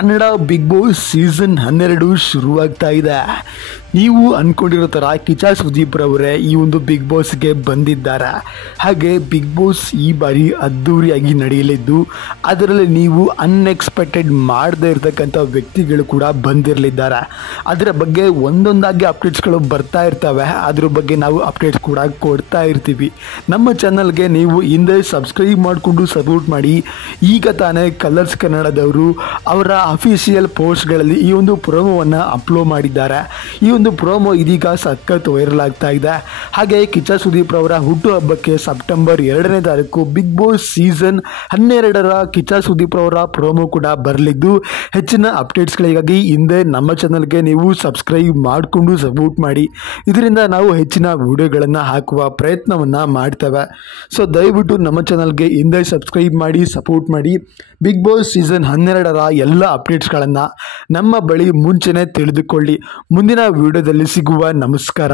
Kannada big Boss season 12 ಶುರುವಾಗ್ತಾ ಇದೆ. ನೀವು ಅಂದ್ಕೊಂಡಿರೋ ಥರ ಕಿಚ್ಚ ಸುದೀಪ್ ರವರೇ ಈ ಒಂದು ಬಿಗ್ ಬಾಸ್ಗೆ ಬಂದಿದ್ದಾರೆ. ಹಾಗೆ ಬಿಗ್ ಬಾಸ್ ಈ ಬಾರಿ ಅದ್ಧೂರಿಯಾಗಿ ನಡೆಯಲಿದ್ದು ಅದರಲ್ಲಿ ನೀವು ಅನ್ಎಕ್ಸ್ಪೆಕ್ಟೆಡ್ ಮಾಡದೇ ಇರತಕ್ಕಂಥ ವ್ಯಕ್ತಿಗಳು ಕೂಡ ಬಂದಿರಲಿದ್ದಾರೆ. ಅದರ ಬಗ್ಗೆ ಒಂದೊಂದಾಗಿ ಅಪ್ಡೇಟ್ಸ್ಗಳು ಬರ್ತಾ ಇರ್ತವೆ. ಅದ್ರ ಬಗ್ಗೆ ನಾವು ಅಪ್ಡೇಟ್ಸ್ ಕೂಡ ಕೊಡ್ತಾ ಇರ್ತೀವಿ. ನಮ್ಮ ಚಾನಲ್ಗೆ ನೀವು ಹಿಂದೆ ಸಬ್ಸ್ಕ್ರೈಬ್ ಮಾಡಿಕೊಂಡು ಸಪೋರ್ಟ್ ಮಾಡಿ. ಈಗ ತಾನೇ ಕಲರ್ಸ್ ಕನ್ನಡದವರು ಅವರ ಅಫಿಷಿಯಲ್ ಪೋಸ್ಟ್ಗಳಲ್ಲಿ ಈ ಒಂದು ಪ್ರೋಮೋವನ್ನು ಅಪ್ಲೋಡ್ ಮಾಡಿದ್ದಾರೆ. ಈ ಒಂದು ಪ್ರೋಮೋ ಇದೀಗ ಸಖತ್ ವೈರಲ್ ಆಗ್ತಾ ಇದೆ. ಹಾಗೆ ಕಿಚ್ಚ ಸುದೀಪ್ ರವರ ಹುಟ್ಟುಹಬ್ಬಕ್ಕೆ ಸೆಪ್ಟೆಂಬರ್ 2ನೇ ತಾರೀಕು ಬಿಗ್ ಬಾಸ್ ಸೀಸನ್ 12ರ ಕಿಚ್ಚ ಸುದೀಪ್ ರವರ ಪ್ರೋಮೋ ಕೂಡ ಬರಲಿದ್ದು, ಹೆಚ್ಚಿನ ಅಪ್ಡೇಟ್ಸ್ಗಳಿಗಾಗಿ ಹಿಂದೆ ನಮ್ಮ ಚಾನಲ್ಗೆ ನೀವು ಸಬ್ಸ್ಕ್ರೈಬ್ ಮಾಡಿಕೊಂಡು ಸಪೋರ್ಟ್ ಮಾಡಿ. ಇದರಿಂದ ನಾವು ಹೆಚ್ಚಿನ ವಿಡಿಯೋಗಳನ್ನು ಹಾಕುವ ಪ್ರಯತ್ನವನ್ನು ಮಾಡ್ತೇವೆ. ಸೊ ದಯವಿಟ್ಟು ನಮ್ಮ ಚಾನಲ್ಗೆ ಹಿಂದೆ ಸಬ್ಸ್ಕ್ರೈಬ್ ಮಾಡಿ ಸಪೋರ್ಟ್ ಮಾಡಿ. ಬಿಗ್ ಬಾಸ್ ಸೀಸನ್ 12ರ ಎಲ್ಲ ಅಪ್ಡೇಟ್ಸ್ಗಳನ್ನು ನಮ್ಮ ಬಳಿ ಮುಂಚೆನೇ ತಿಳಿದುಕೊಳ್ಳಿ. ಮುಂದಿನ ವಿಡಿಯೋದಲ್ಲಿ ಸಿಗುವ. ನಮಸ್ಕಾರ.